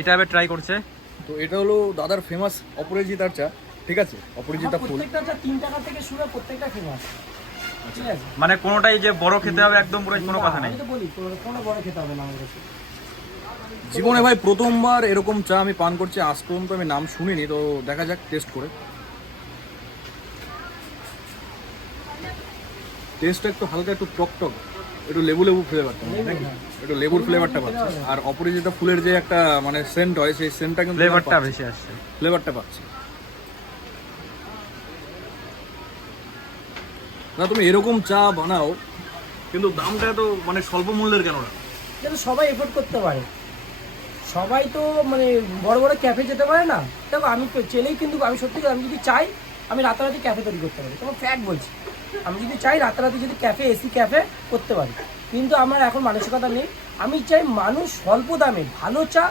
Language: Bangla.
এটা এবার ট্রাই করছে। তো এটা হলো দাদার ফেমাস অপরাজিতার চা, ঠিক আছে? অপরাজিতা ফুল। প্রত্যেকটা চা 3 টাকা থেকে শুরু, প্রত্যেকটা ফেমাস, ঠিক আছে? মানে কোনোটাই যে বড় খেতে হবে একদম পুরো কোনো কথা নেই। আমি তো বলি কোনো বড় খেতে হবে না আমার কাছে। জীবনে ভাই প্রথমবার এরকম চা আমি পান করছি, আজ পর্যন্ত আমি নাম শুনিনি, তো দেখা যাক টেস্ট করে। টেস্টটা একটু হালকা একটু টক টক, একটু লেবু লেবু ফ্লেভারটা, নাকি একটু লেবুর ফ্লেভারটা পাচ্ছি। আর অপরাজিতা ফুলের যে একটা মানে সেন্ট হয়, সেই সেন্টটা কিন্তু ফ্লেভারটা বেশি আসছে। ফ্লেভারটা পাচ্ছি না। তুমি এরকম চা বানাও, কিন্তু দামটা এত মানে স্বল্প মূল্যের কেন? যেন সবাই এফোর্ড করতে পারে। সবাই তো মানে বড় বড় ক্যাফে যেতে পারে না। দেখো আমি চেলেই কিন্তু, আমি সত্যি আমি যদি চাই আমি রাতারাতি ক্যাফে তৈরি করতে পারি, তোমার ফ্যাক্ট বলছি। আমি যদি চাই রাতারাতি যদি ক্যাফে, এসি ক্যাফে করতে পারি, কিন্তু আমার এখন মানসিকতা নেই। আমি চাই মানুষ স্বল্প দামে ভালো চা